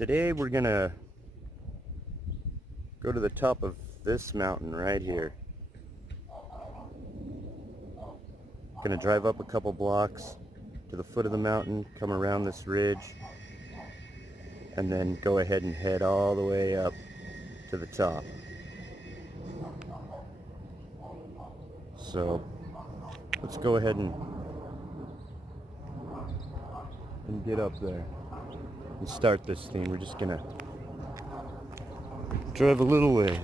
Today we're gonna go to the top of this mountain right here. Gonna drive up a couple blocks to the foot of the mountain, come around this ridge, and then go ahead and head all the way up to the top. So let's go ahead and get up there and start this thing. We're just gonna drive a little ways.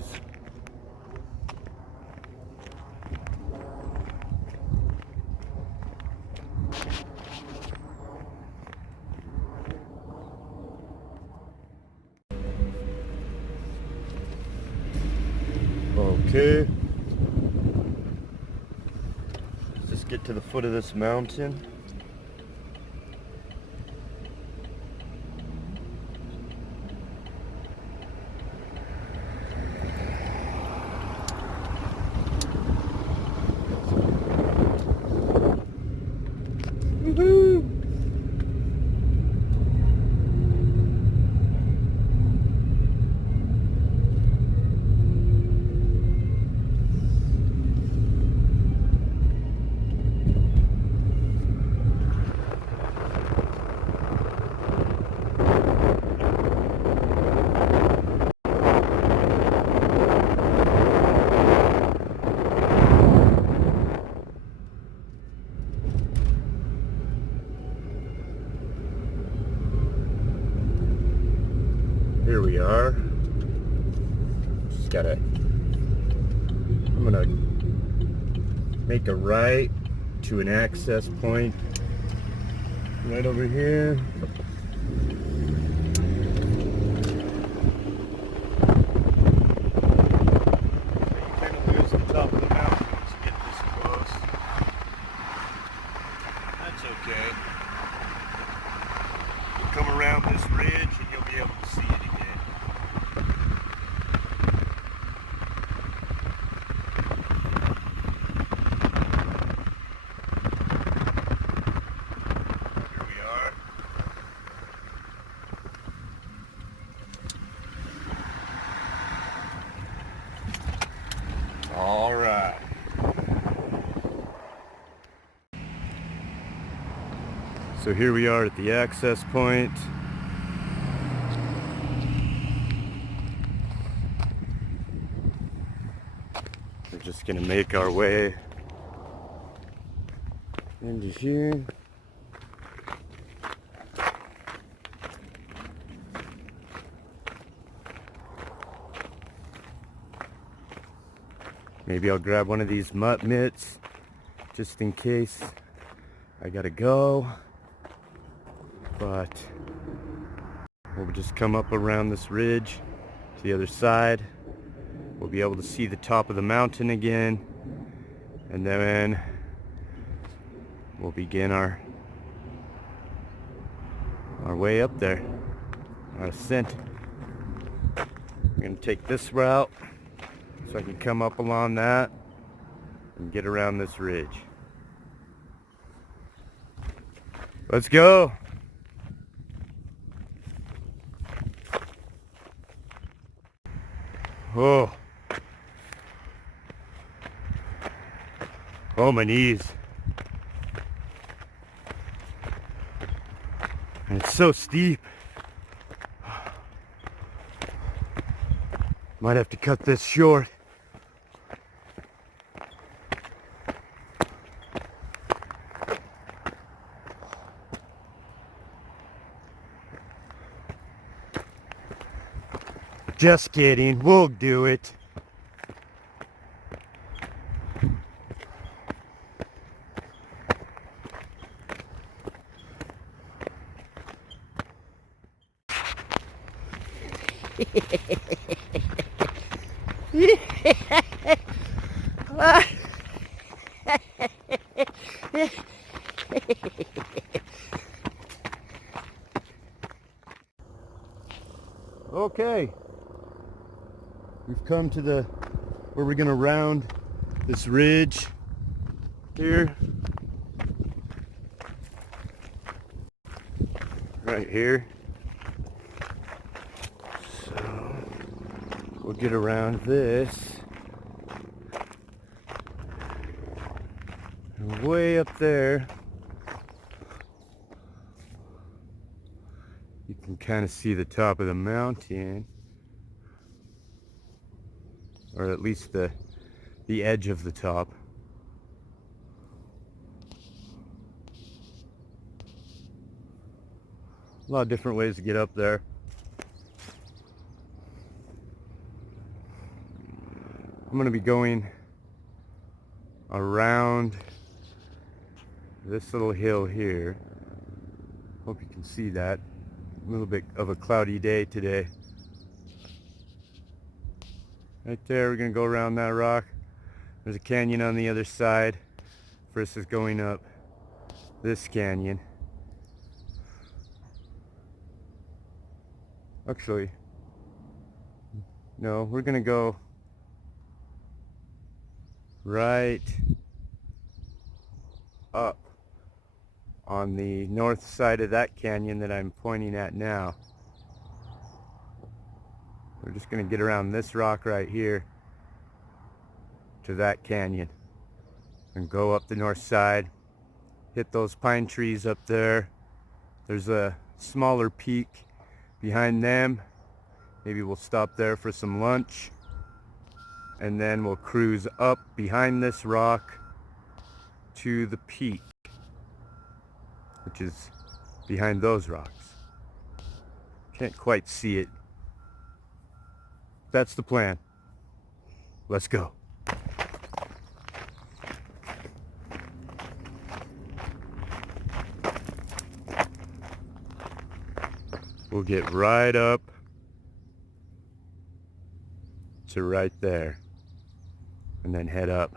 Okay. Let's just get to the foot of this mountain. Woohoo! Here we are. I'm gonna make a right to an access point right over here. You kind of lose the top of the mountain once you get this close. That's okay. You'll come around this ridge and you'll be able to see it again. All right. So here we are at the access point. We're just gonna make our way into here. Maybe I'll grab one of these mutt mitts just in case I gotta go. But we'll just come up around this ridge to the other side. We'll be able to see the top of the mountain again, and then we'll begin our way up there, our ascent. We're gonna take this route so I can come up along that and get around this ridge. Let's go. Oh. Oh, my knees. And it's so steep. Might have to cut this short. Just kidding, we'll do it. Okay, we've come to where we're gonna round this ridge here, right here. we'll get around this. And way up there, you can kind of see the top of the mountain, or at least the edge of the top. A lot of different ways to get up there. I'm going to be going around this little hill here. Hope you can see that. A little bit of a cloudy day today. Right there, we're going to go around that rock. There's a canyon on the other side. First is going up this canyon. Actually, no, we're going to go right up on the north side of that canyon that I'm pointing at now. We're just going to get around this rock right here to that canyon and go up the north side, hit those pine trees up there. There's a smaller peak behind them. Maybe we'll stop there for some lunch, and then we'll cruise up behind this rock to the peak, which is behind those rocks. Can't quite see it. That's the plan. Let's go. We'll get right up to right there and then head up.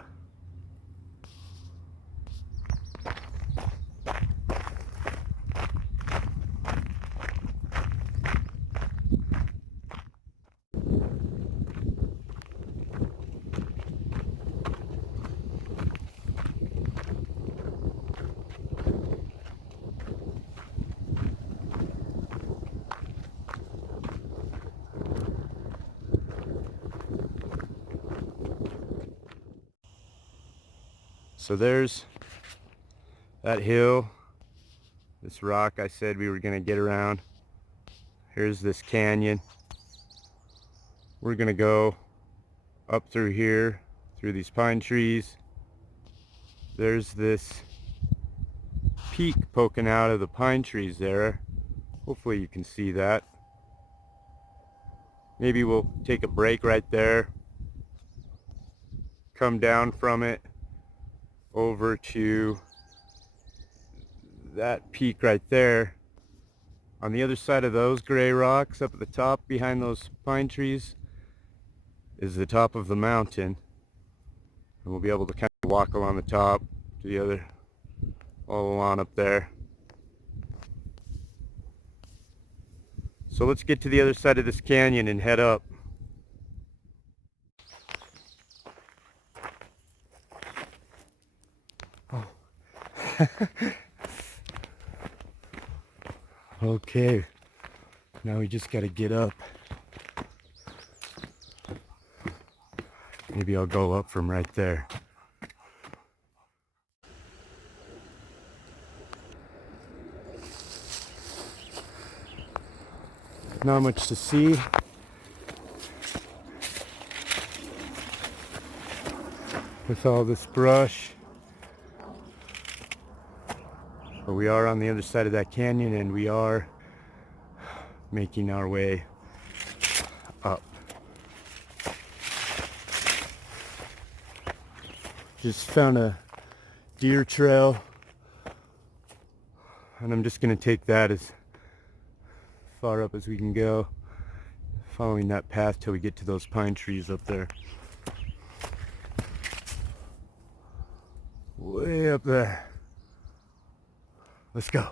So there's that hill, this rock I said we were going to get around. Here's this canyon. We're going to go up through here, through these pine trees. There's this peak poking out of the pine trees there. Hopefully you can see that. Maybe we'll take a break right there, come down from it over to that peak right there. On the other side of those gray rocks up at the top behind those pine trees is the top of the mountain, and we'll be able to kind of walk along the top to the other, all along up there. So let's get to the other side of this canyon and head up. Okay, now we just got to get up. Maybe I'll go up from right there. Not much to see. With all this brush. But we are on the other side of that canyon, and we are making our way up. Just found a deer trail, and I'm just going to take that as far up as we can go, following that path till we get to those pine trees up there. Way up there. Let's go.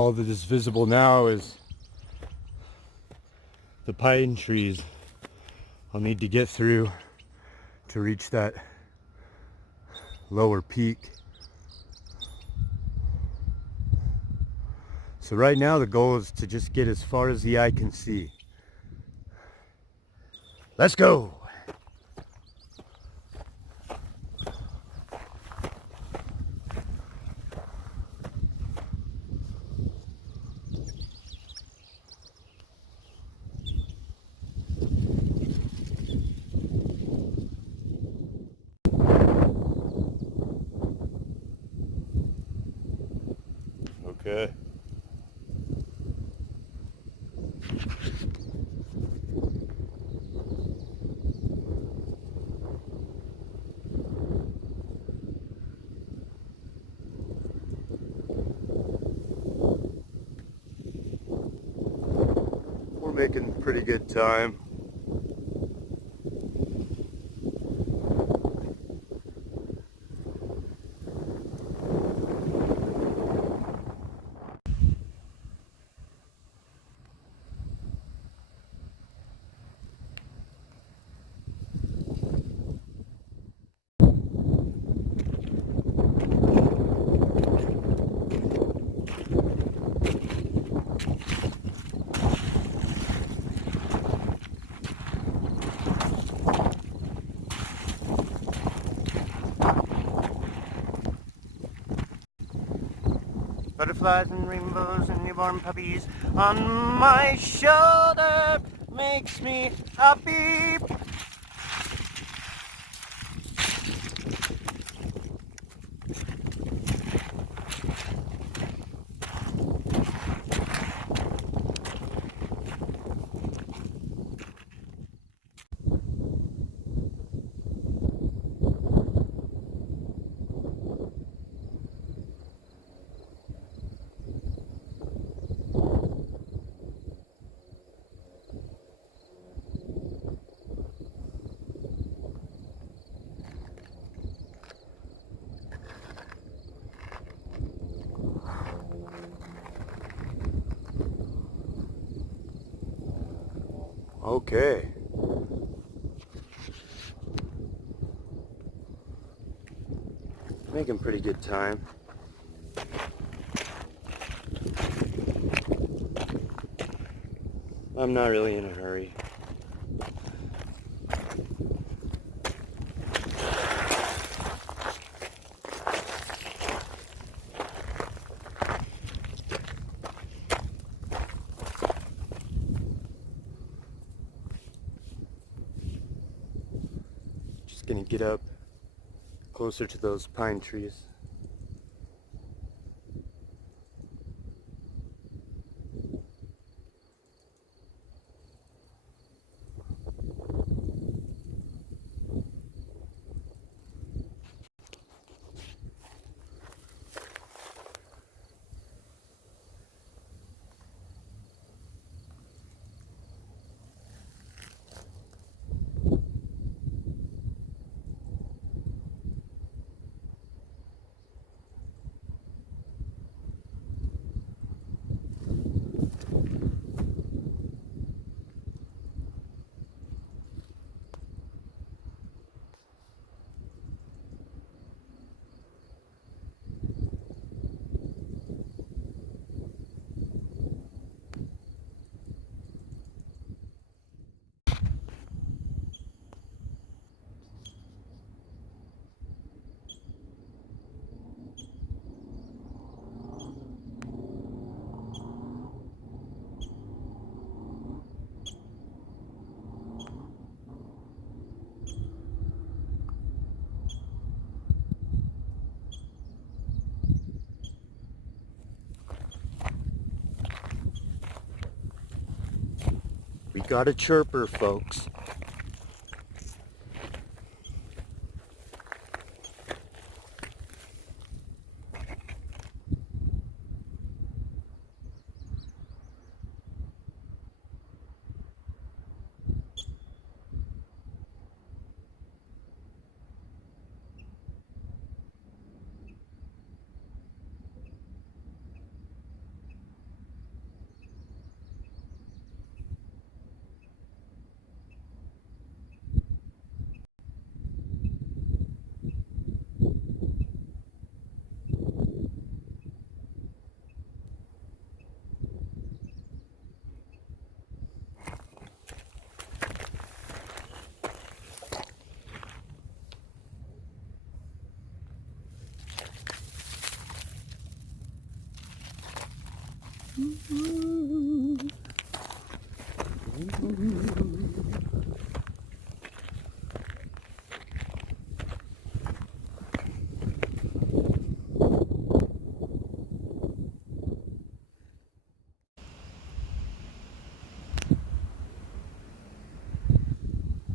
All that is visible now is the pine trees I'll need to get through to reach that lower peak. So right now the goal is to just get as far as the eye can see. Let's go! Okay. We're making pretty good time. Butterflies and rainbows and newborn puppies on my shoulder makes me happy. Okay. Making pretty good time. I'm not really in a hurry. Just gonna get up closer to those pine trees. We got a chirper, folks.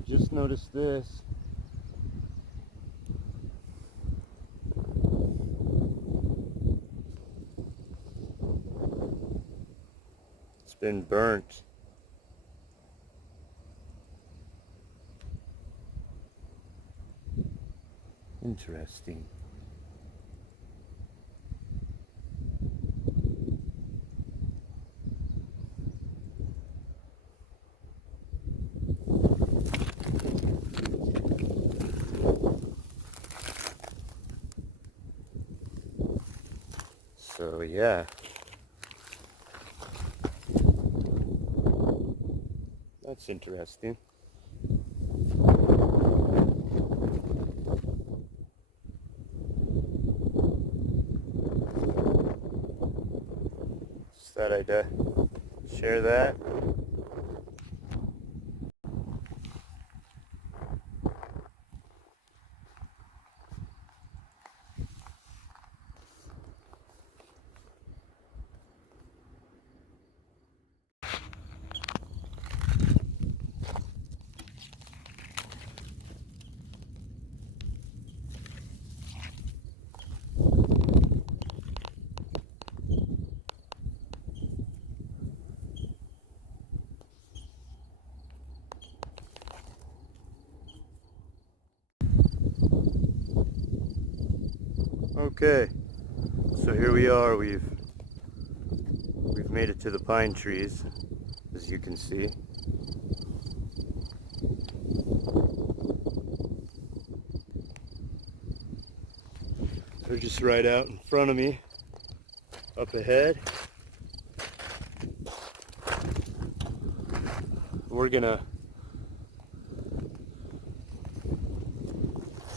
Just noticed this. It's been burnt. Interesting. So yeah, that's interesting. Just thought I'd share that. Okay, so here we are. We've made it to the pine trees, as you can see. They're just right out in front of me, up ahead.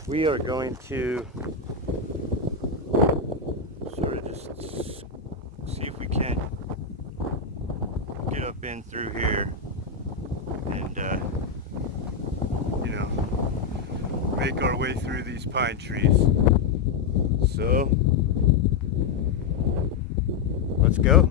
We are going to sort of just see if we can't get up in through here and, you know, make our way through these pine trees. So, let's go.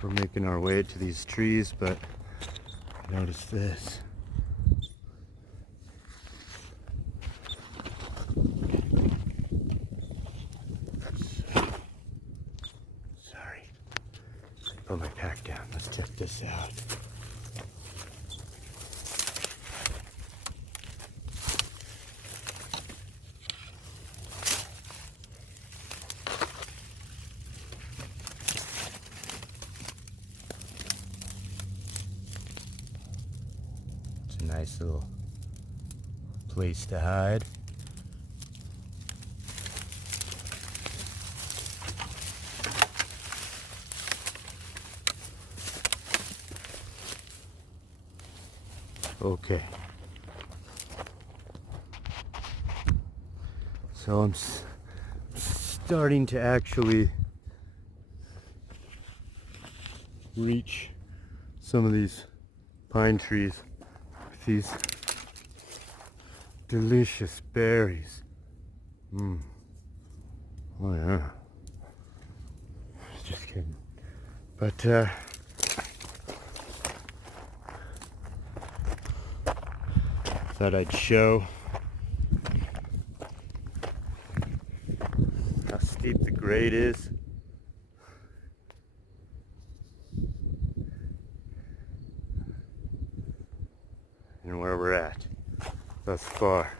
We're making our way to these trees, but notice this. Sorry. Put my pack down. Let's check this out. It's a nice little place to hide. Okay. So I'm starting to actually reach some of these pine trees with these delicious berries. Oh yeah. Just kidding. But thought I'd show how steep the grade is. And where we're at thus far.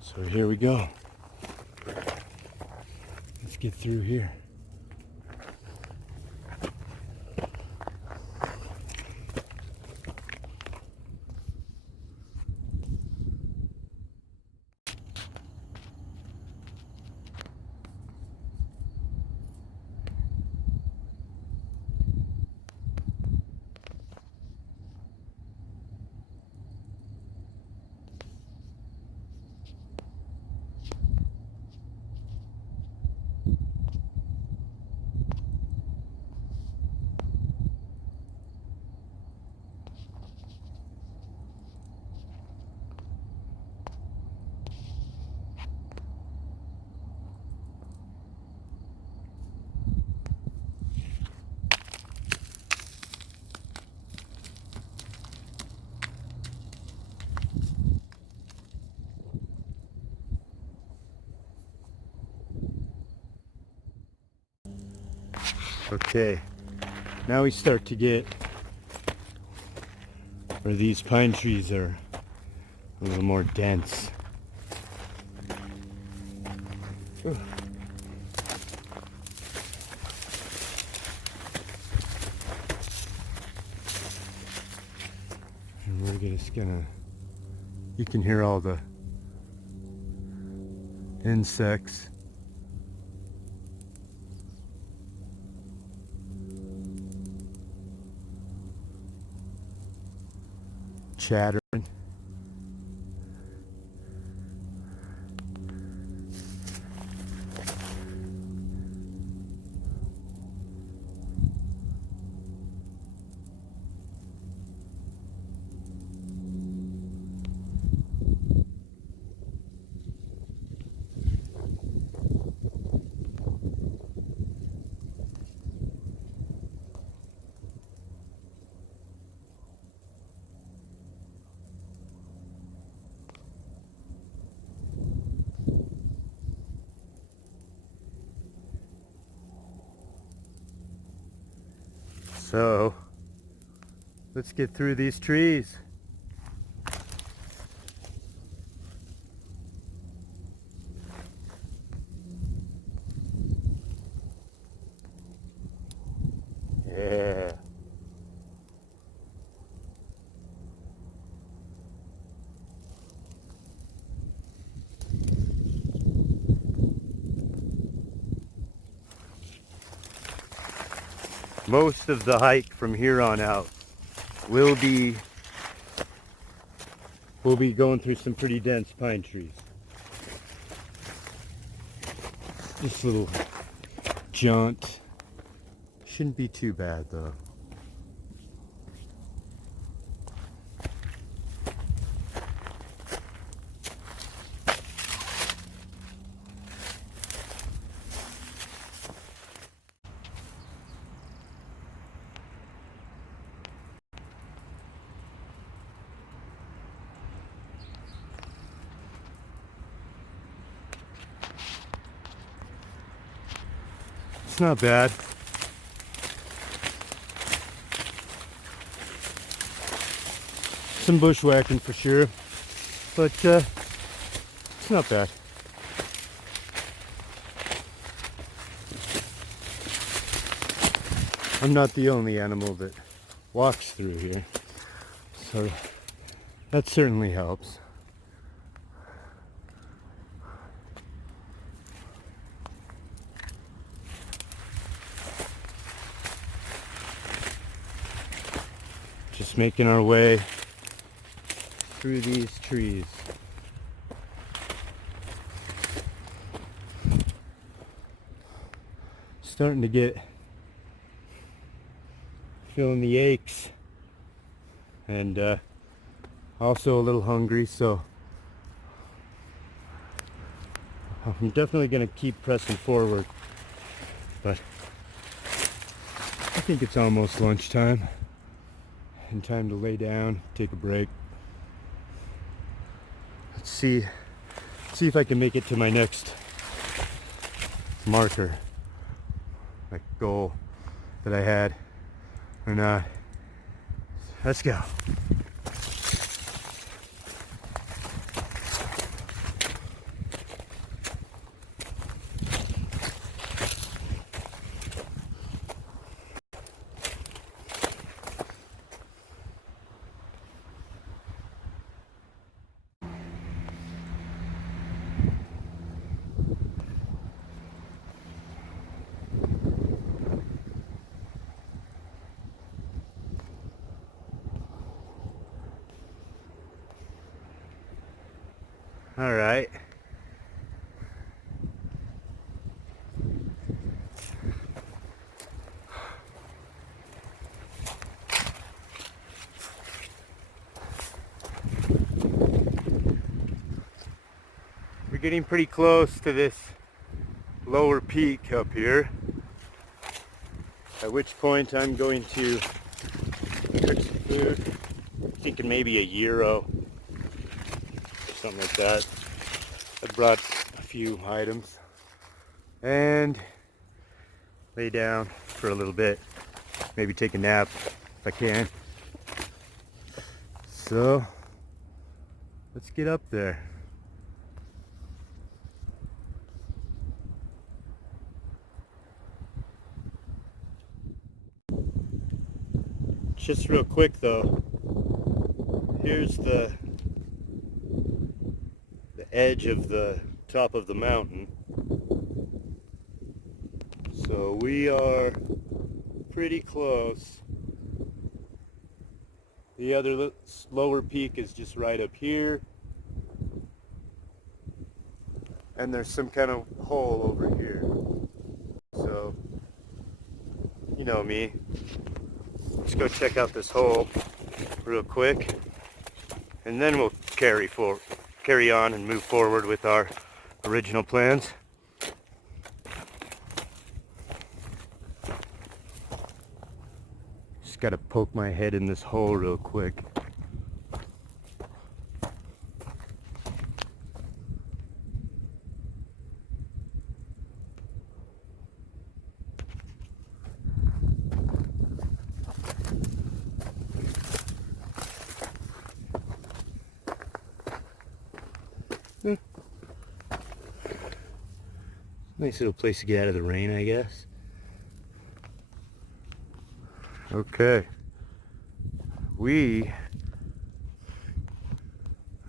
So here we go. Let's get through here. Okay, now we start to get where these pine trees are a little more dense. Ugh. And we're just gonna, you can hear all the insects. Chattering. So, let's get through these trees. Yeah. Most of the hike from here on out will be we'll be going through some pretty dense pine trees. This little jaunt shouldn't be too bad though. It's not bad. Some bushwhacking for sure, but it's not bad. I'm not the only animal that walks through here, so that certainly helps. Just making our way through these trees. Starting to get, feeling the aches, and also a little hungry, so I'm definitely gonna keep pressing forward, but I think it's almost lunchtime and time to lay down, take a break. Let's see if I can make it to my next marker, my goal that I had or not. Let's go. All right. We're getting pretty close to this lower peak up here, at which point I'm going to cook some food. I'm thinking maybe a gyro, something like that. I brought a few items and lay down for a little bit. Maybe take a nap if I can. So let's get up there. Just real quick though, here's the edge of the top of the mountain. So we are pretty close. The other lower peak is just right up here. And there's some kind of hole over here. So, you know me. Let's go check out this hole real quick. And then we'll carry on and move forward with our original plans. Just gotta poke my head in this hole real quick. Nice little place to get out of the rain, I guess. Okay. We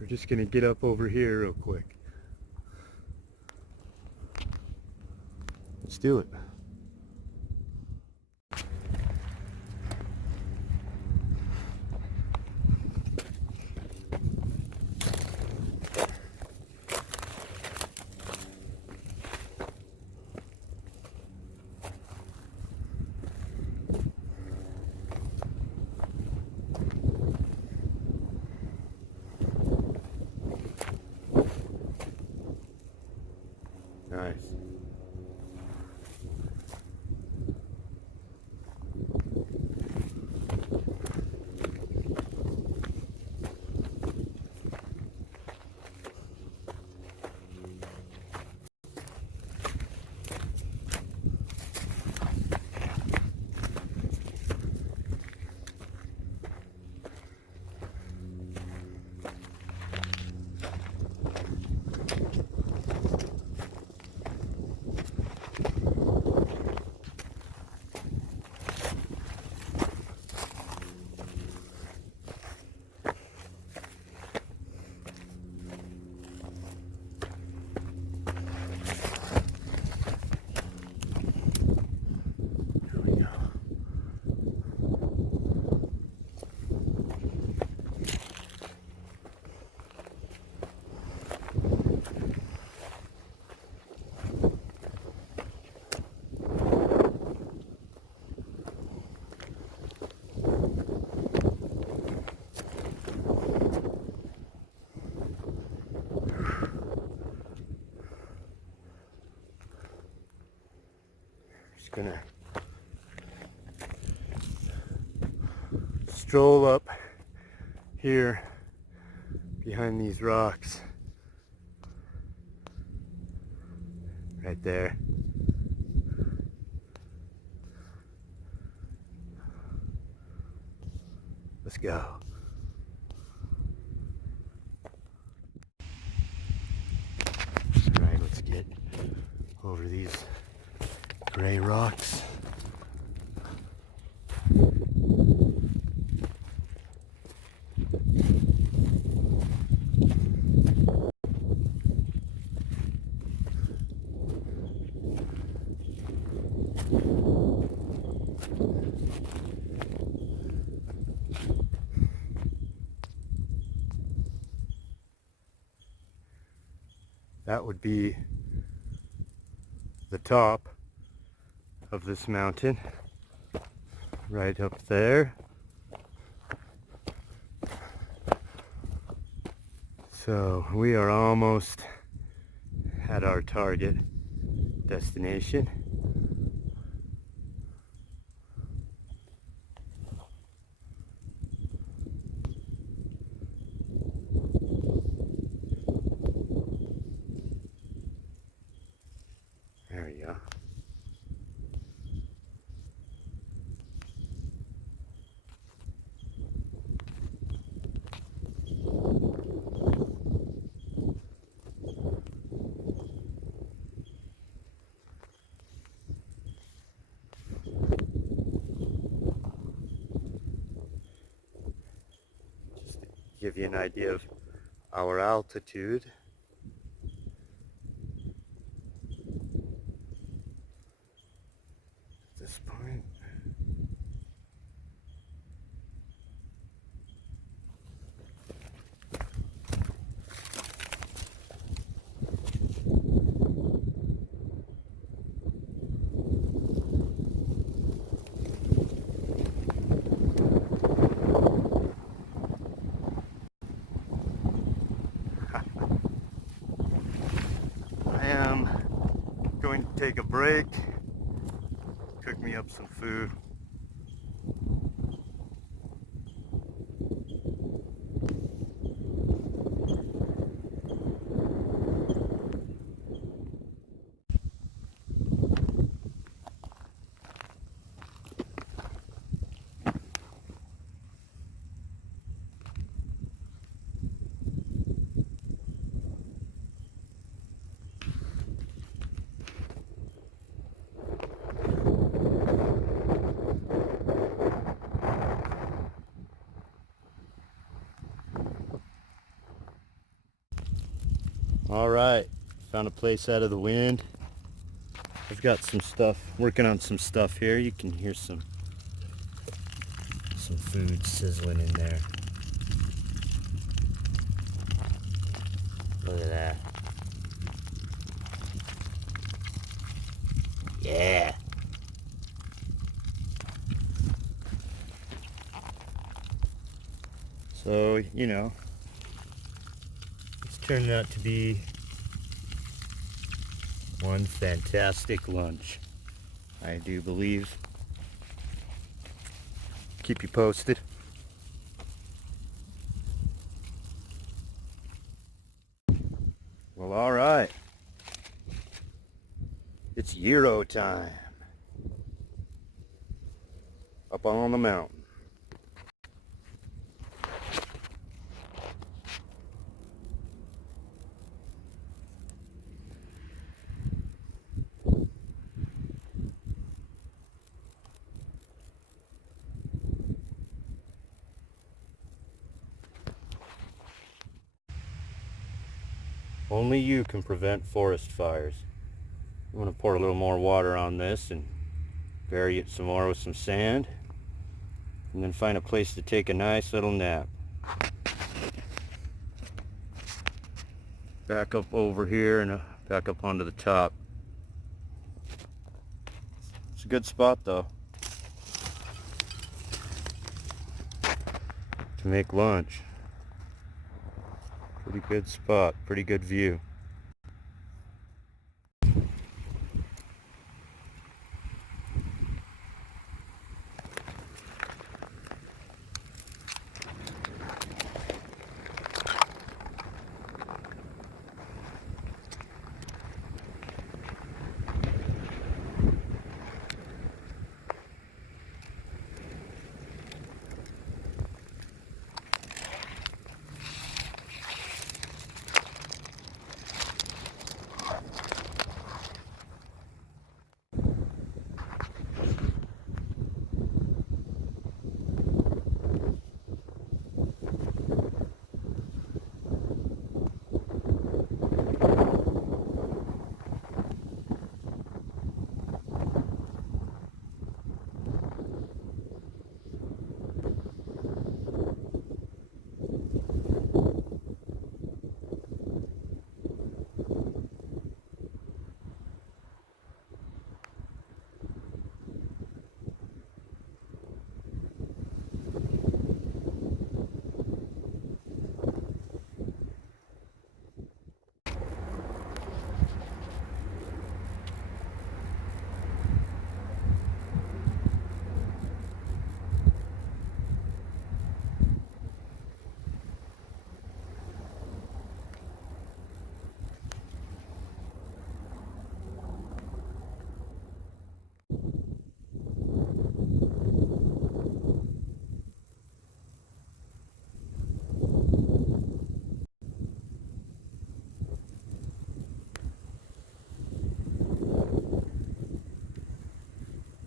are just gonna get up over here real quick. Let's do it. Nice. Gonna stroll up here behind these rocks right there. Let's go. All right, let's get over these gray rocks. That would be the top of this mountain, right up there. So we are almost at our target destination. There we go. give you an idea of our altitude. At this point. I am going to take a break, cook me up some food. All right, found a place out of the wind. I've got some stuff, working on some stuff here. You can hear some food sizzling in there. Look at that. Yeah. So, you know, it's turned out to be one fantastic lunch, I do believe. Keep you posted. Well, all right. It's Euro time. Up on the mountain. Only you can prevent forest fires. I'm going to pour a little more water on this and bury it some more with some sand, and then find a place to take a nice little nap. Back up over here and back up onto the top. It's a good spot though to make lunch. Pretty good spot, pretty good view.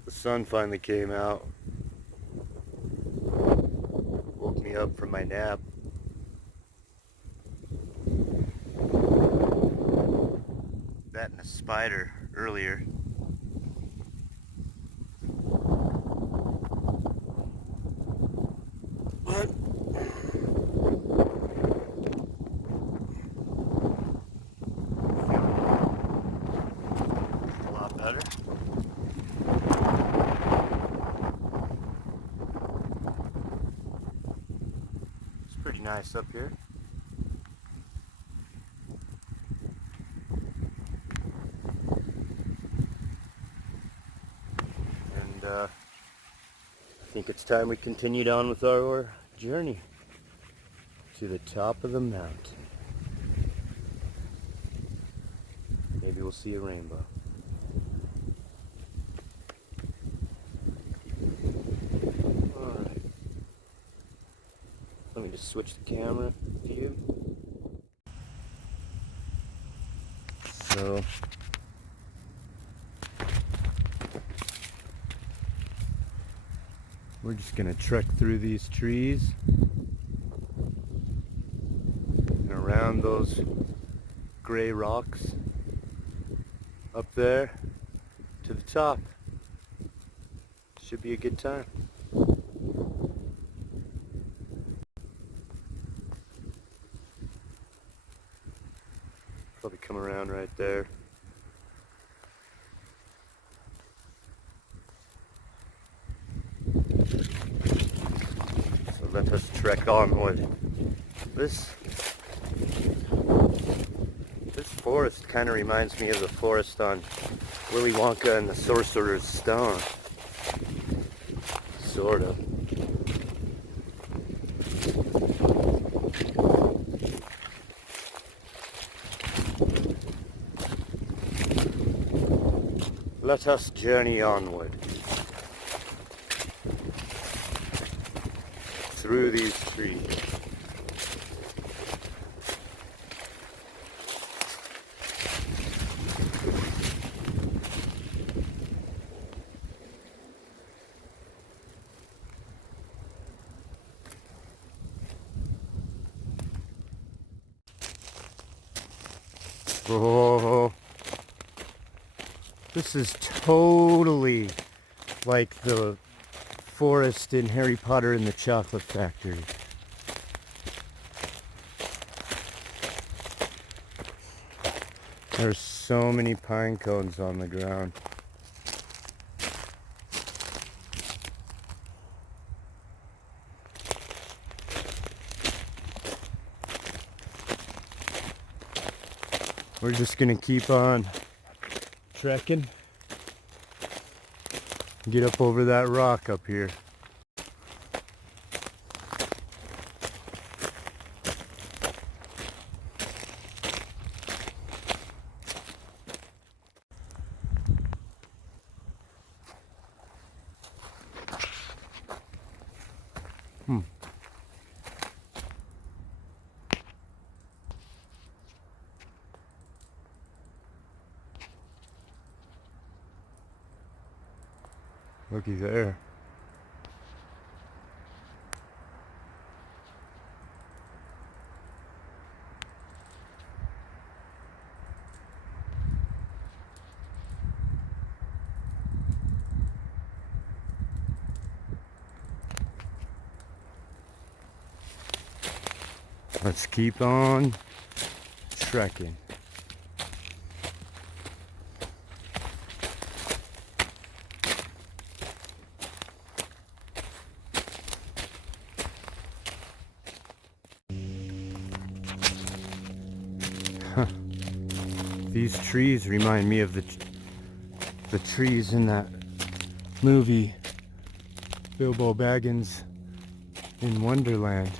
The sun finally came out. Woke me up from my nap. betting a spider earlier. But a lot better. It's pretty nice up here. I think it's time we continued on with our journey to the top of the mountain. Maybe we'll see a rainbow. Alright. Let me just switch the camera view. So we're just gonna trek through these trees and around those gray rocks up there to the top. Should be a good time. Probably come around right there. Let us trek onward. This forest kind of reminds me of the forest on Willy Wonka and the Sorcerer's Stone. Sort of. Let us journey onward through these trees. Oh, this is totally like the forest in Harry Potter and the Chocolate Factory. There's so many pine cones on the ground. We're just gonna keep on trekking. Get up over that rock up here. Looky there. Let's keep on trekking. These trees remind me of the trees in that movie Bilbo Baggins in Wonderland.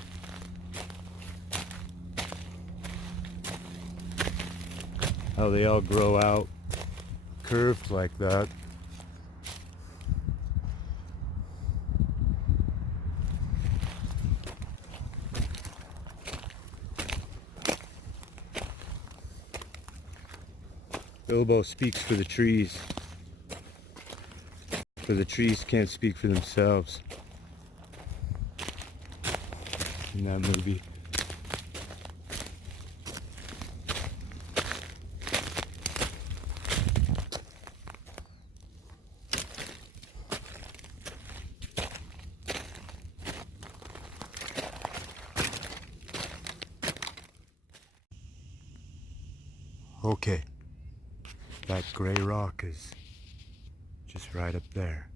How they all grow out curved like that. Bilbo speaks for the trees, for the trees can't speak for themselves in that movie. Okay, that gray rock is just right up there.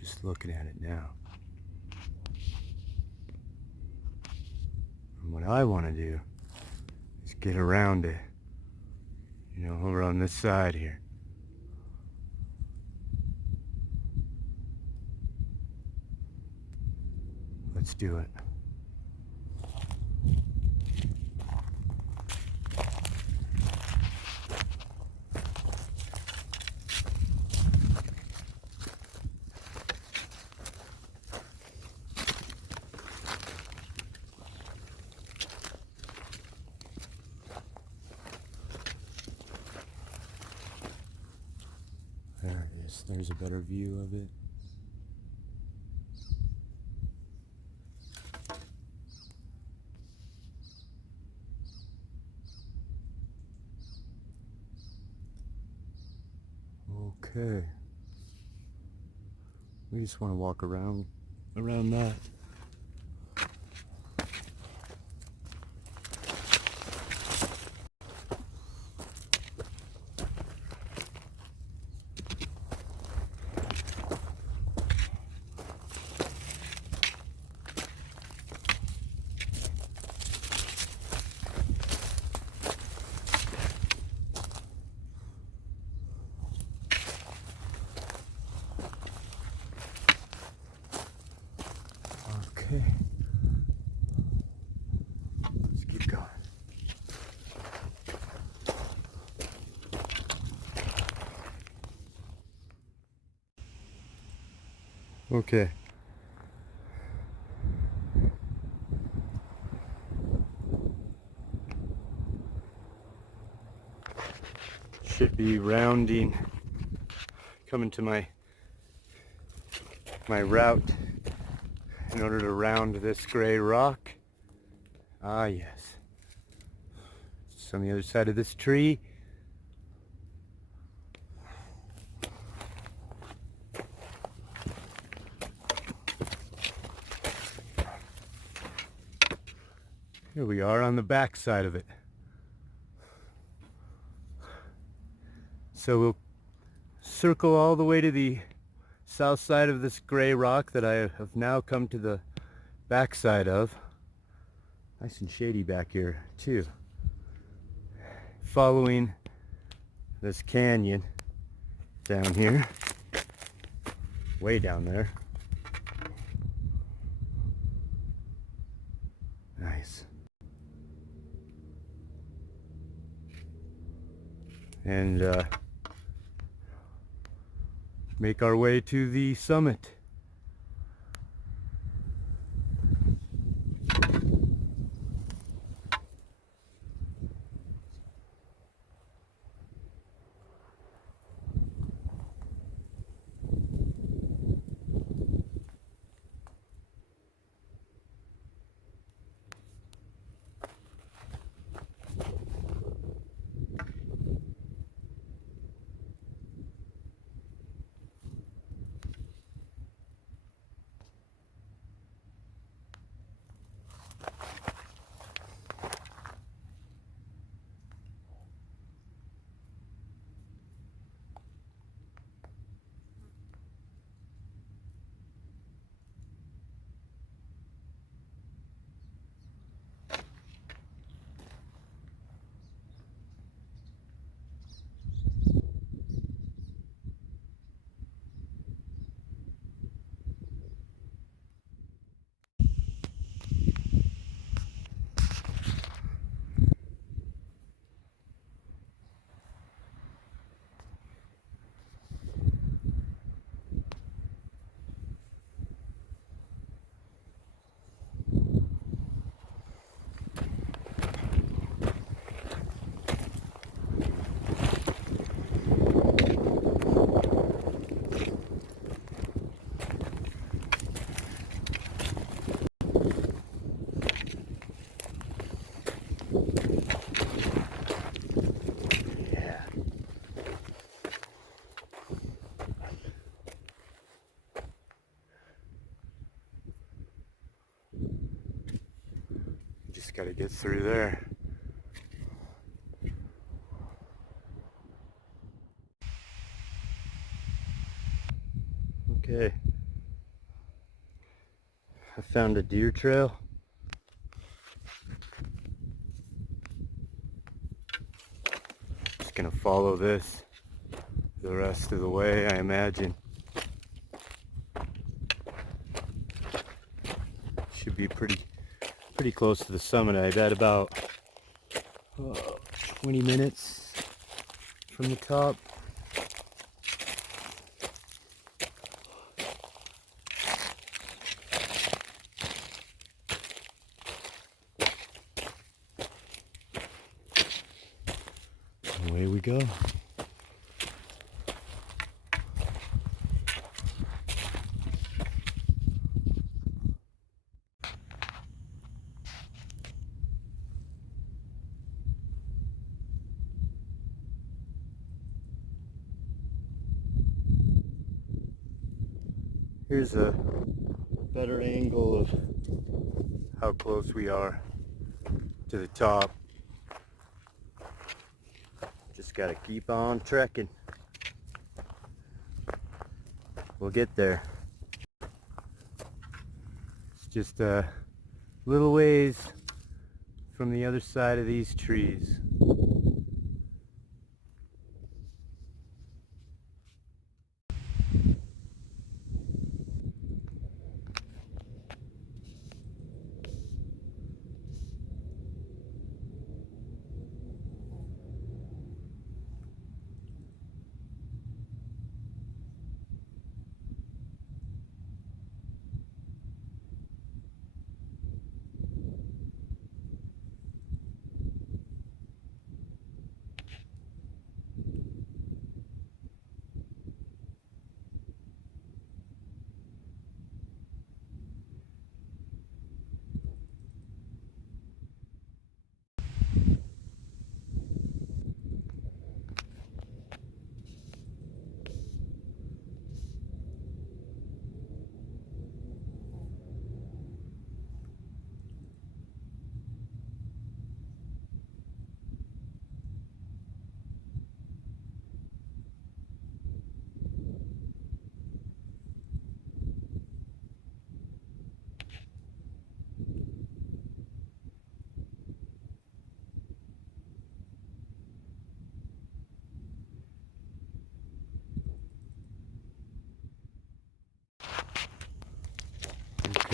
Just looking at it now. And what I want to do is get around it, you know, over on this side here. Let's do it. There it is. There's a better view of it. Okay. We just want to walk around that. Okay. Let's keep going. Okay. Should be rounding, coming to my route in order to round this gray rock. Ah, yes. It's on the other side of this tree. Here we are on the back side of it. So we'll circle all the way to the south side of this gray rock that I have now come to the back side of. Nice and shady back here too. Following this canyon down here, way down there. Nice. And make our way to the summit. Just gotta get through there. Okay. I found a deer trail. Just gonna follow this the rest of the way, I imagine. Should be pretty close to the summit. I bet about 20 minutes from the top. Away we go. Here's a better angle of how close we are to the top. Just gotta keep on trekking. We'll get there. It's just a little ways from the other side of these trees.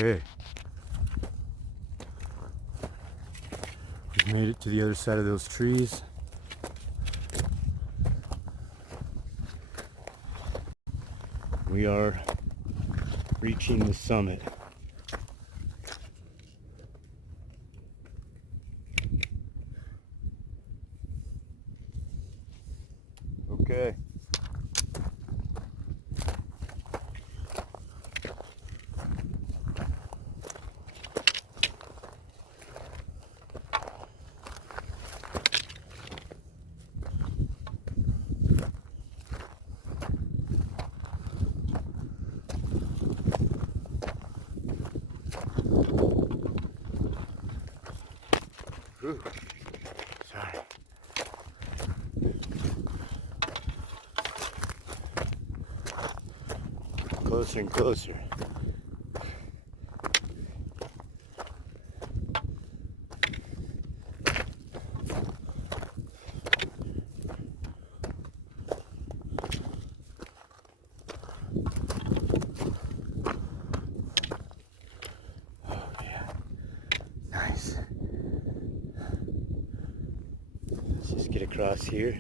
Okay. We've made it to the other side of those trees. We are reaching the summit. Okay. Ooh, sorry. Closer and closer. Oh yeah, nice. Let's just get across here.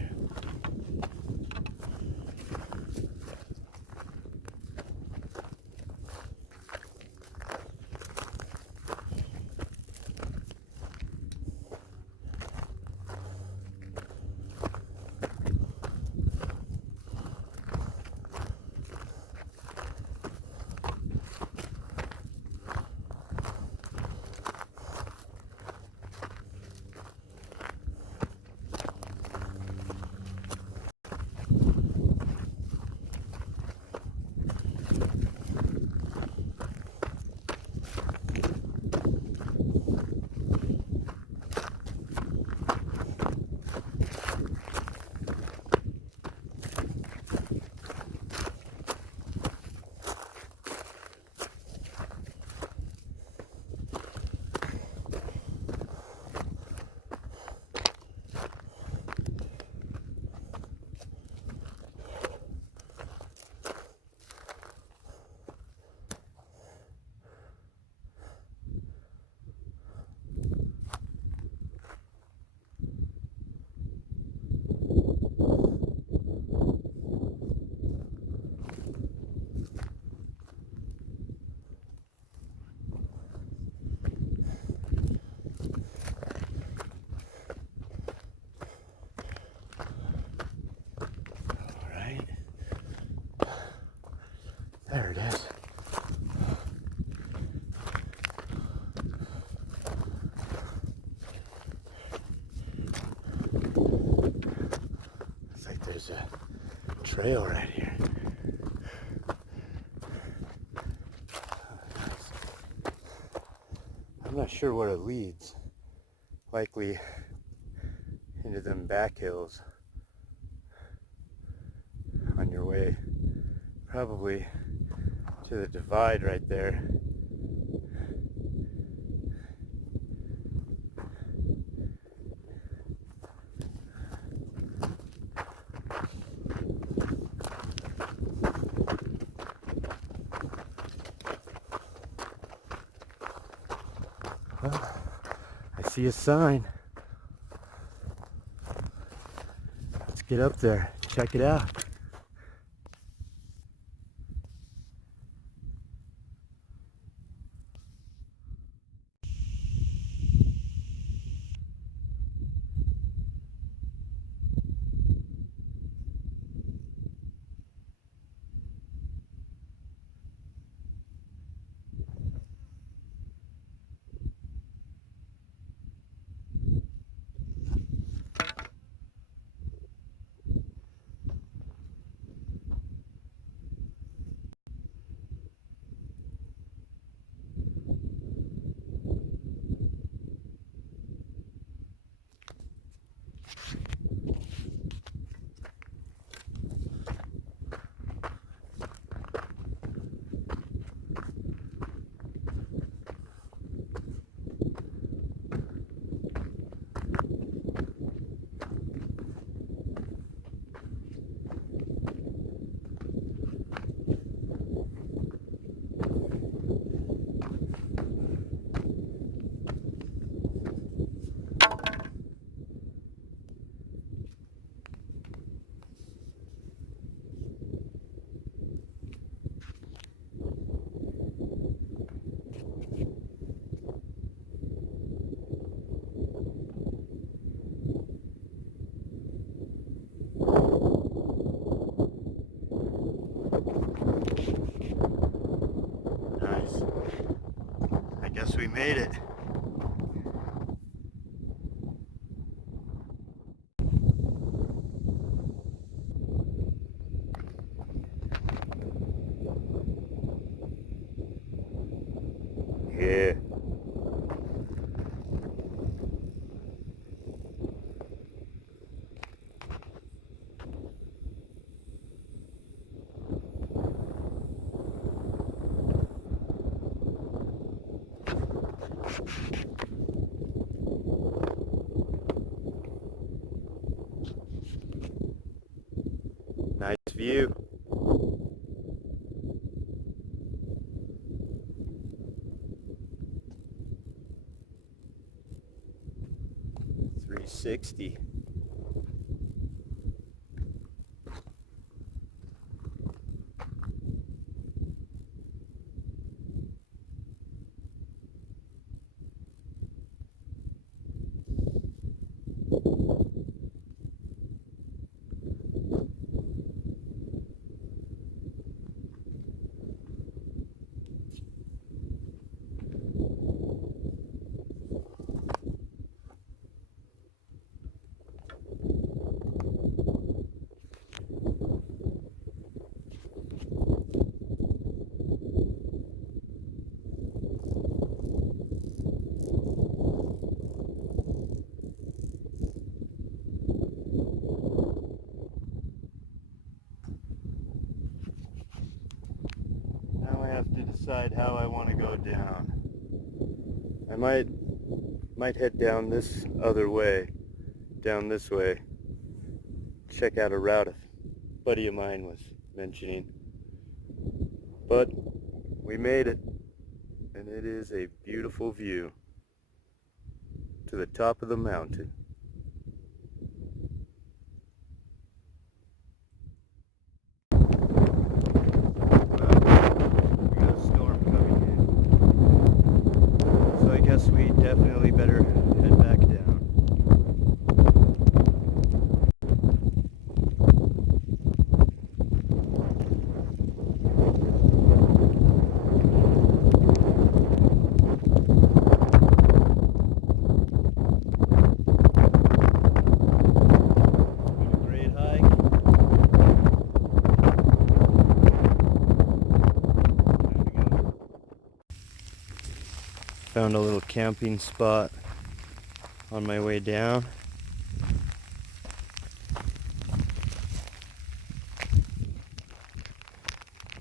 trail right here. I'm not sure where it leads. Likely into them back hills on your way, probably to the divide right there. Well, I see a sign. Let's get up there, check it out. Nice. I guess we made it. Yeah. Nice view. $360. Now I have to decide how I want to go down. I might head down this other way, down this way. Check out a route a buddy of mine was mentioning. But we made it, and it is a beautiful view to the top of the mountain. We definitely better head back down. found a little camping spot on my way down.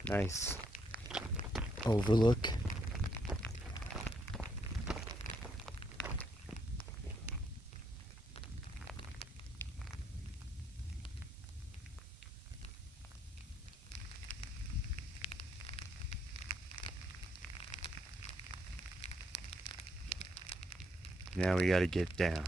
Nice overlook. Now we gotta get down.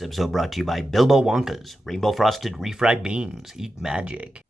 This episode brought to you by Bilbo Wonka's Rainbow Frosted Refried Beans. Eat magic.